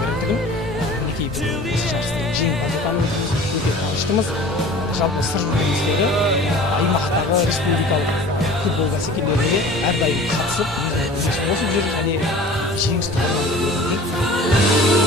беретігін мінекей бұл жарыстың жеңімпазы атанып өте қуаныштымыз. Жалпы сыр өңіріміздегі аймақтағы республикалық футбол бәсекелеріне әрдайым қатысып, қосып жүр және жеңіс тұғырынан